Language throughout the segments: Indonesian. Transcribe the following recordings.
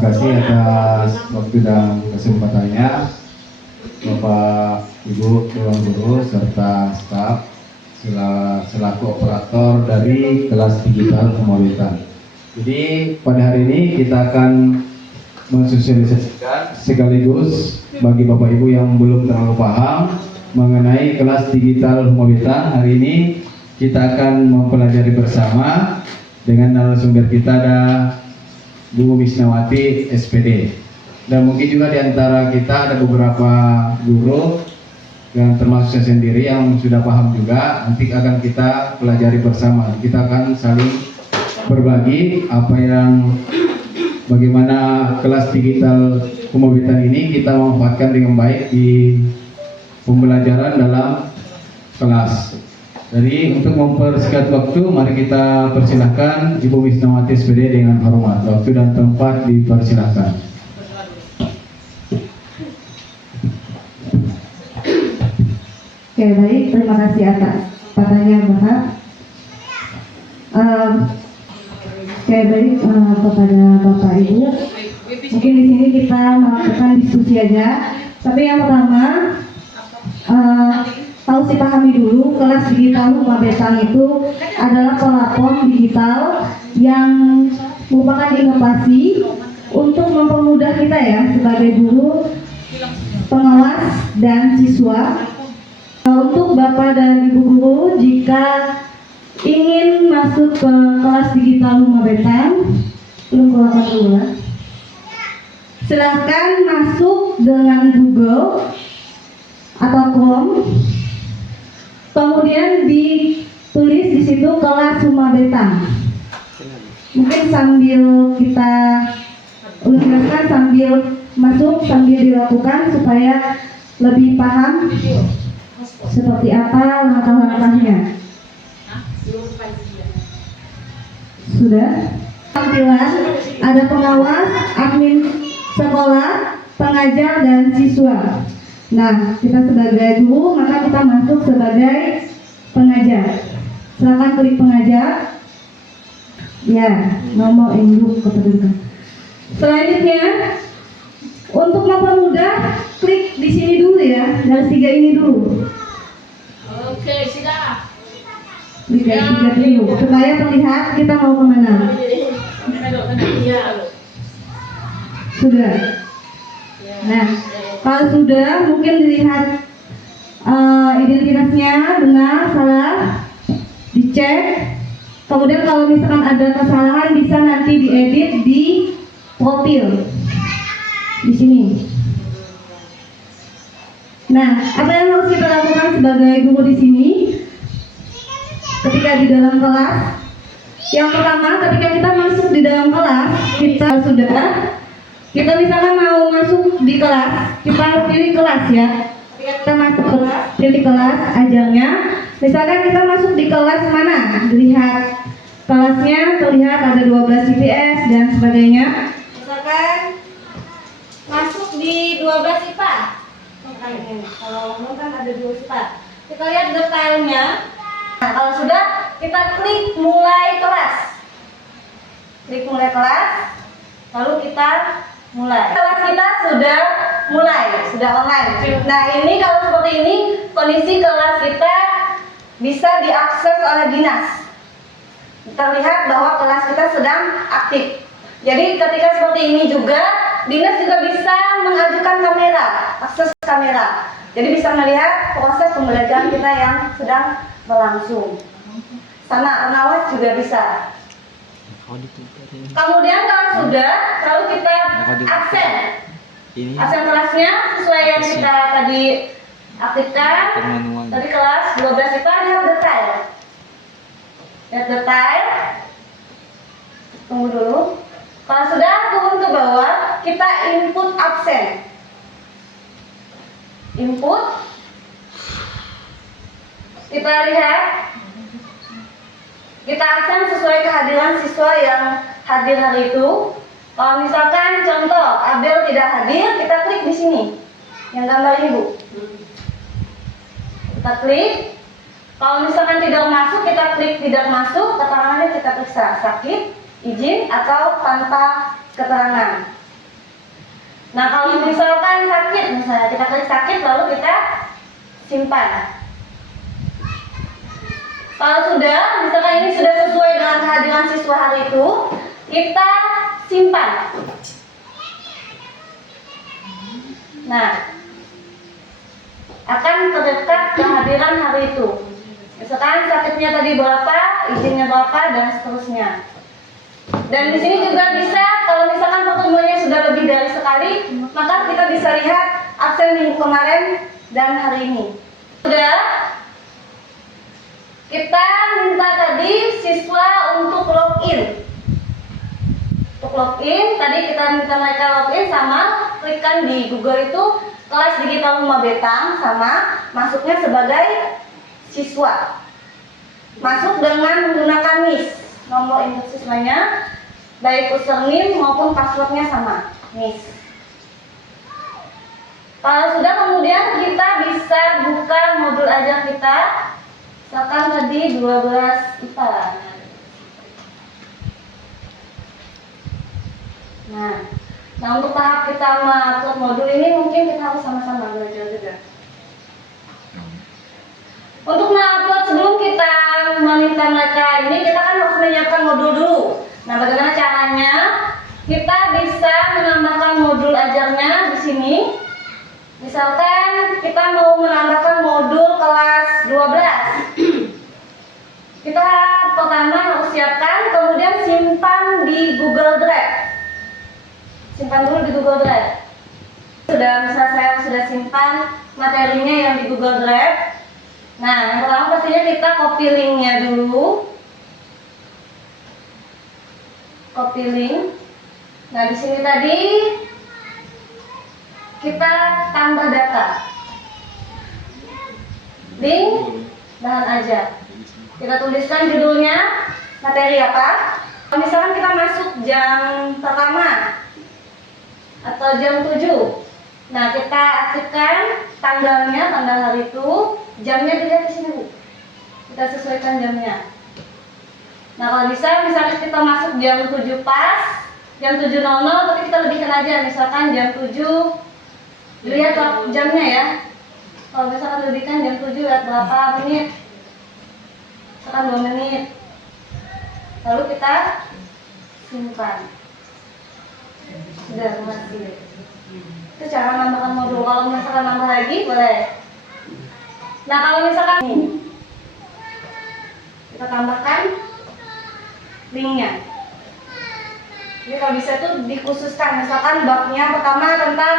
terima kasih atas waktu dan kesempatannya Bapak Ibu Dewan Guru serta staf selaku operator dari kelas digital Humawitan. Jadi pada hari ini kita akan mensosialisasikan sekaligus bagi Bapak Ibu yang belum terlalu paham mengenai kelas digital Humawitan. Hari ini kita akan mempelajari bersama dengan narasumber kita ada Bu Wisnawati SPD, dan mungkin juga di antara kita ada beberapa guru yang termasuk saya sendiri yang sudah paham juga. Nanti akan kita pelajari bersama. Kita akan saling berbagi apa yang bagaimana kelas digital Humawitan ini kita manfaatkan dengan baik di pembelajaran dalam kelas. Jadi untuk mempersingkat waktu, mari kita persilahkan Ibu Wisnawati SPD dengan hormat. Waktu dan tempat dipersilahkan. Oke, baik, terima kasih atas pertanyaan Bapak. Oke, baik, kepada Bapak Ibu, mungkin di sini kita melakukan diskusi aja. Tapi yang pertama, harus dipahami dulu, kelas digital Humawitan itu adalah platform digital yang merupakan inovasi untuk mempermudah kita ya sebagai guru, pengawas, dan siswa. Untuk Bapak dan Ibu guru, jika ingin masuk ke kelas digital Humawitan, keluarkan dulu ya. Silahkan masuk dengan Google atau Chrome. Kemudian ditulis di situ kelas Humawitan. Mungkin sambil kita jelaskan, sambil masuk, sambil dilakukan supaya lebih paham seperti apa langkah-langkahnya. Sudah? Tampilan ada pengawas, admin sekolah, pengajar, dan siswa. Nah, kita sebagai guru, maka kita masuk sebagai pengajar. Silakan klik pengajar. Ya, nomor induk kependudukan. Selanjutnya, untuk mempermudah, klik di sini dulu ya, dari 3 ini dulu. Oke, sudah. Klik dari 3 dulu, supaya terlihat kita mau kemana. Sudah. Nah, kalau sudah, mungkin dilihat identitasnya benar, salah, dicek. Kemudian kalau misalkan ada kesalahan, bisa nanti diedit di profil di sini. Nah, apa yang harus kita lakukan sebagai guru di sini ketika di dalam kelas? Yang pertama, ketika kita masuk di dalam kelas, kita misalkan mau masuk di kelas, kita pilih kelas ya. Ketika kita masuk kelas, pilih kelas ajarnya. Misalkan kita masuk di kelas mana? Dilihat kelasnya, terlihat ada 12 IPS dan sebagainya. Misalkan masuk di 12 IPA. Kalau kan ada 2 IPA. Kita lihat detailnya. Nah, kalau sudah, kita klik mulai kelas. Klik mulai kelas, lalu kita mulai. Kelas kita sudah mulai, sudah online. Nah, ini kalau seperti ini, kondisi kelas kita bisa diakses oleh dinas. Terlihat bahwa kelas kita sedang aktif. Jadi ketika seperti ini juga, dinas juga bisa mengajukan kamera, akses kamera. Jadi bisa melihat proses pembelajaran kita yang sedang berlangsung. Sama pengawas juga bisa. Kemudian kalau sudah, lalu kita absen. Absen kelasnya sesuai yang kita tadi aktifkan. Tadi kelas 12 kita lihat detail. Lihat detail. Tunggu dulu. Kalau sudah turun ke bawah, kita input absen. Input. Kita lihat. Kita absen sesuai kehadiran siswa yang hadir hari itu. Kalau misalkan contoh Abel tidak hadir, kita klik di sini. Yang gambar ini, Bu. Kita klik. Kalau misalkan tidak masuk, kita klik tidak masuk. Keterangannya kita periksa sakit, izin, atau tanpa keterangan. Nah, kalau misalkan sakit, misalnya kita klik sakit lalu kita simpan. Kalau sudah, misalkan ini sudah sesuai dengan kehadiran siswa hari itu, kita simpan. Nah, akan terdekat kehadiran hari itu. Misalkan sakitnya tadi berapa, izinnya berapa, dan seterusnya. Dan di sini juga bisa, kalau misalkan pertemuannya sudah lebih dari sekali, maka kita bisa lihat absen minggu kemarin dan hari ini. Sudah, kita minta tadi siswa untuk login. Untuk login, tadi kita minta mereka login sama klikkan di Google itu kelas digital Rumah Betang sama masuknya sebagai siswa. Masuk dengan menggunakan NIS, nomor induk siswanya, baik username maupun passwordnya sama, NIS. Kalau sudah, kemudian kita bisa buka modul ajar kita. Misalkan tadi 12 IPA. Nah untuk tahap kita mengupload modul ini mungkin kita harus sama-sama belajar juga. Untuk mengupload sebelum kita meminta mereka ini, kita kan harus menyiapkan modul dulu. Nah, bagaimana caranya? Kita bisa menambahkan modul ajarnya di sini. Misalkan kita mau menambahkan modul kelas 12. Kita pertama harus siapkan, kemudian simpan di Google Drive. Simpan dulu di Google Drive. Misal saya sudah simpan materinya yang di Google Drive. Nah, yang pertama pastinya kita copy linknya dulu. Copy link. Nah, di sini tadi kita tambah data. Link bahan ajar. Kita tuliskan judulnya, materi apa. Kalau misalkan kita masuk jam pertama atau jam 7. Nah, kita aktifkan tanggalnya, tanggal hari itu, jamnya dilihat di sini, Bu. Kita sesuaikan jamnya. Nah, kalau bisa, misalnya kita masuk jam 7 pas, jam 7.00, tapi kita lebihkan aja, misalkan jam 7, dilihat jamnya ya. Kalau misalkan lebihkan jam 7, lihat berapa menit, misalkan 2 menit. Lalu kita simpan. Sudah masih. Itu cara menambahkan modul. Kalau misalkan nambah lagi boleh. Nah, kalau misalkan ini kita tambahkan linknya. Jadi kalau bisa tuh dikhususkan, misalkan babnya pertama tentang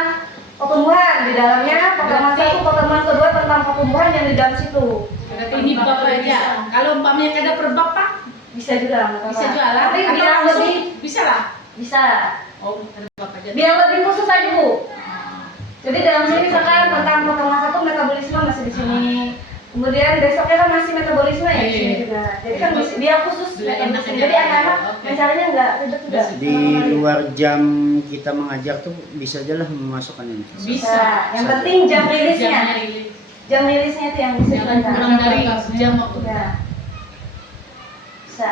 pertumbuhan, di dalamnya pertemuan 1, pertemuan kedua tentang pertumbuhan yang di dalam situ. Berarti ini bab aja. Kalau umpamanya ada per bab, Pak, Bisa juga, bisa jualan. tapi Atau biar langsung lebih bisa lah. bisa. Oh, ada bab aja. Biar lebih khusus aja, Bu. Jadi dalam sini misalkan tentang pertemuan 1 metabolisme masih di sini. Kemudian besoknya kan masih metabolisme ya di sini juga. Jadi kan biar khusus metabolisme. Jadi anak-anak mencarinya enggak ribet juga. Di luar jam kita mengajar tuh bisa aja lah memasukkan ini. Bisa. Yang penting jam rilisnya. Jamnya rilis. Jam rilisnya itu yang bisa Jangan kurang dari jam waktu. Ya. Bisa.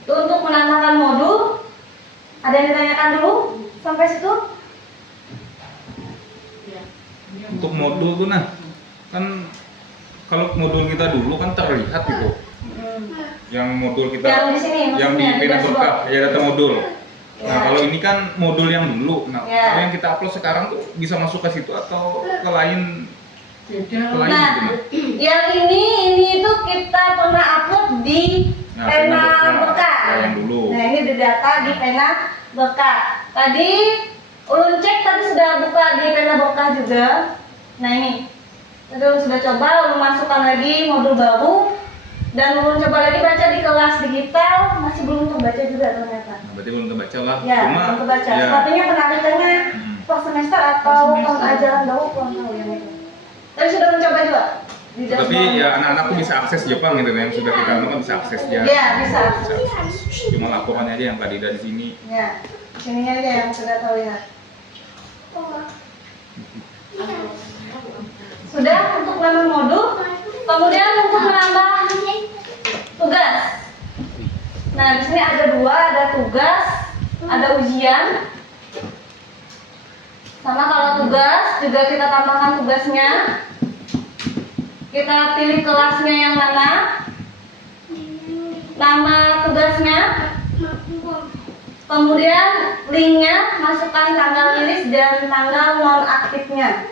Itu untuk menambahkan modul. Ada yang ditanyakan dulu sampai situ? Ya. Untuk modul tuh nah kan kalau modul kita dulu kan terlihat gitu. Yang modul kita Yang di sini, yang di maksudnya, di pena dashboard. berkah ya data modul. Nah, Ya. kalau ini kan modul yang dulu. Nah, Ya. kalau yang kita upload sekarang tuh bisa masuk ke situ atau ke lain Nah, gitu. Nah. yang ini itu kita pernah upload di Nah, pena pena berkah. berkah. Ya, yang dulu. Nah, ini di data di pena berkah. Tadi ulun cek tadi sudah buka di pena berkah juga. Nah, ini. Tadi ulun sudah coba, ulun masukkan lagi modul baru dan ulun coba lagi baca di kelas digital, masih belum terbaca juga ternyata. Nah, berarti belum terbaca lah. Ya, Cuma belum terbaca. ya, Sepertinya penarikannya per semester atau tahun ajaran baru kurang tahu yang itu. Tapi sudah mencoba juga. Di tapi dashboard. ya anak-anak tuh bisa akses Jepang gitu kan, yang sudah kita anu kan bisa akses ya. Iya, bisa. Cuma laporannya aja yang tadi dari sini. Ya, sini aja yang sudah terlihat. Sudah untuk menambah modul, kemudian untuk menambah tugas. Nah, di sini ada 2, ada tugas, ada ujian. Sama kalau tugas juga kita tambahkan tugasnya. Kita pilih kelasnya yang mana, nama tugasnya, kemudian linknya, masukkan tanggal rilis dan tanggal nonaktifnya.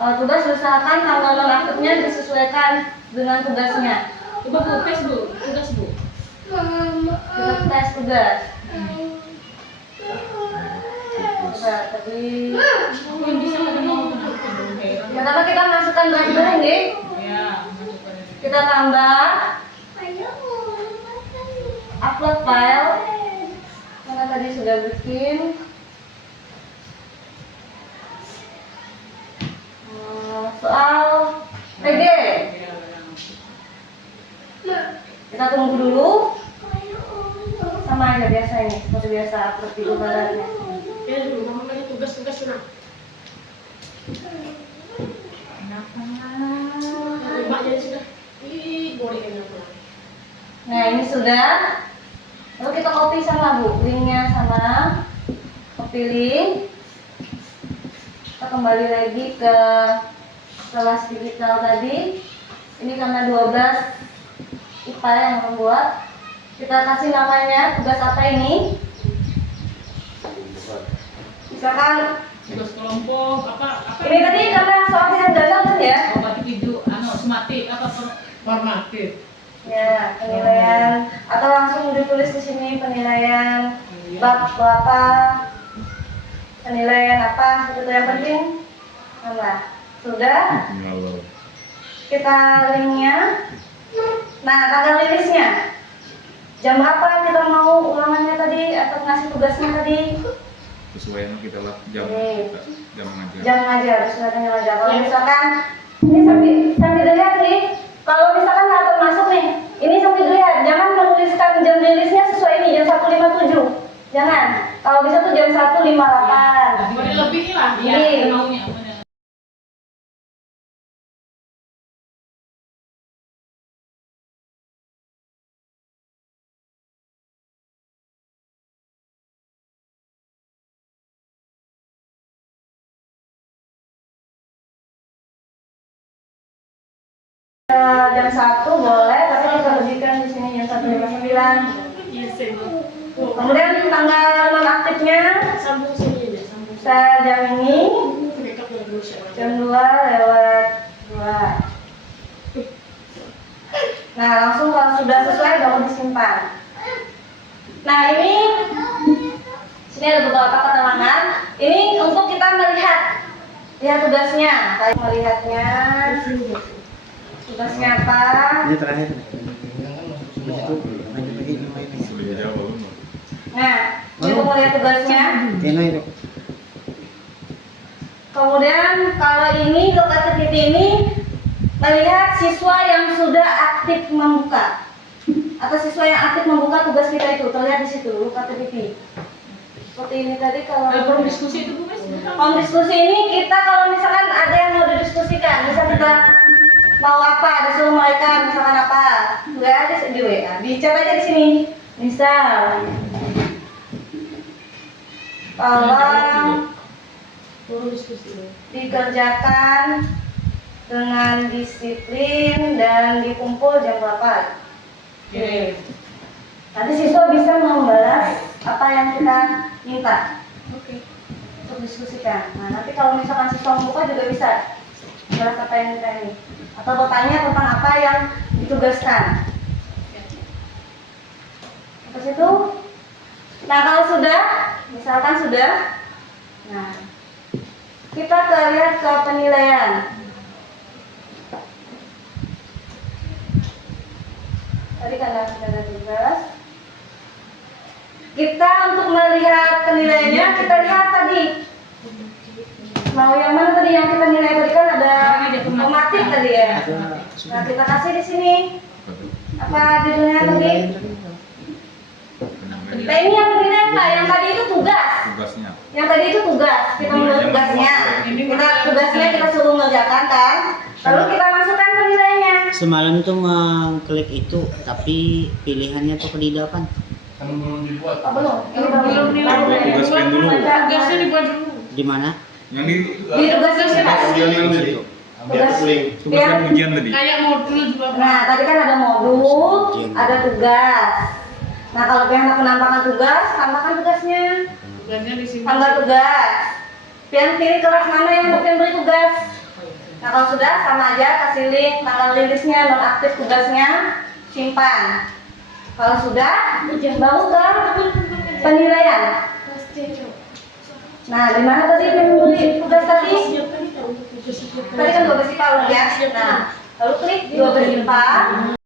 Kalau tugas usahakan tanggal nonaktifnya disesuaikan dengan tugasnya. Coba Bu, tes Bu, tugas Bu. Kita tes tugas. Nah, tadi Yang bisa ada mau heran. pertama kita masukkan garis dulu nih. Ya, masukkan. Kita tambah upload file karena tadi sudah bikin. Soal PG kita tunggu dulu, sama aja biasa ini, seperti biasa upload video badannya. Ya dulu, mama lagi tugas-tugas senang. Mbak jadi sudah. Ih, boleh kan aku. Nah ini sudah, lalu kita copy sama Bu, linknya sama, copy link. Kita kembali lagi ke kelas digital tadi. Ini karena 12 IPA yang membuat, kita kasih namanya tugas apa ini? Misalkan Tugas kelompok apa? ini tadi karena soal yang gagal kan ya? Obat video, sematik apa formatif. Ya, penilaian atau langsung ditulis di sini penilaian bab apa, penilaian apa, itu yang penting. Nah, sudah kita linknya. Nah, tanggal rilisnya jam berapa kita mau ulangannya tadi atau ngasih tugasnya tadi? Sesuai kita lah jam Oke. jam mengajar. Jam ngajar, sesuai dengan ngajar. Kalau misalkan ini sambil dilihat nih, kalau misalkan nggak termasuk nih, ini sambil dilihat, jangan menuliskan jam rilisnya sesuai ini jam 1.57. Jangan. Kalau bisa tuh jam 1.58. Boleh lebih lah, ya Iya. maunya. Benar. Jam 1 boleh, tapi kita lebihkan di sini jam 1.59. Iya, sih. Kemudian tanggal nonaktifnya Sambung sini aja, sambung. saya jam ini Backup yang dulu saya. jam 2:02. Nah, langsung kalau sudah sesuai baru disimpan. Nah, ini sini ada beberapa keterangan. Ini untuk kita lihat tugasnya. Saya melihatnya tugasnya apa? Ini terakhir. Habis itu lanjut lagi yang lain. Sudah dijawab belum? Nah, ini untuk melihat tugasnya. Yang lain. Kemudian kalau ini lokatif ini melihat siswa yang sudah aktif membuka atau siswa yang aktif membuka tugas kita itu terlihat di situ lokatif. Seperti ini tadi kalau Forum diskusi itu Bu, Mas. forum diskusi ini kita kalau misalkan ada yang mau didiskusikan, bisa kita mau apa, disuruh mereka misalkan apa, nggak ada di WA, dicat aja di sini. Misal kalau Forum diskusi. dikerjakan dengan disiplin dan dikumpul jam berapa. Oke. Nanti siswa bisa membalas apa yang kita minta Oke. untuk diskusikan. Nah, nanti kalau misalkan siswa membuka juga bisa membalas apa yang kita ini atau bertanya tentang apa yang ditugaskan. Terus itu, nah kalau sudah, misalkan sudah, nah kita lihat ke penilaian. Tadi kan sudah ada tugas. Kita untuk melihat penilaiannya, kita lihat tadi. Mau yang mana tadi yang kita nilai tadi kan ada otomatis tadi ya. Nah kita kasih di sini. Apa judulnya tadi? Nah ini yang penilaian Pak, yang tadi itu tugas. Tugasnya. Yang tadi itu tugas, kita membuat tugasnya. Kita tugasnya kita suruh mengerjakan kan. Lalu kita masukkan penilaiannya. Semalam tuh mengklik itu, tapi pilihannya tuh kedidakan. Kan belum dibuat. Oh, belum. Ini Belum nih. Buat tugas pen dulu. Tugasnya dibuat dulu. Di mana? Yang di Di tugasnya Mas. Biar link. tugas kan ujian tadi. Kayak modul juga Pak. Nah, tadi kan ada modul, ada tugas. Nah, kalau pihak penampakan tugas, tambahkan tugasnya. Tugasnya di sini. Tambah tugas. Pian pilih kelas mana yang mau beri tugas. Nah, kalau sudah sama aja kasih link tanggal rilisnya, nonaktif tugasnya, simpan. Kalau sudah, baru ke penilaian. Nah, di mana tadi memberi tugas tadi? Tadi kan 12 IPA ya. Nah, lalu klik 12 IPA.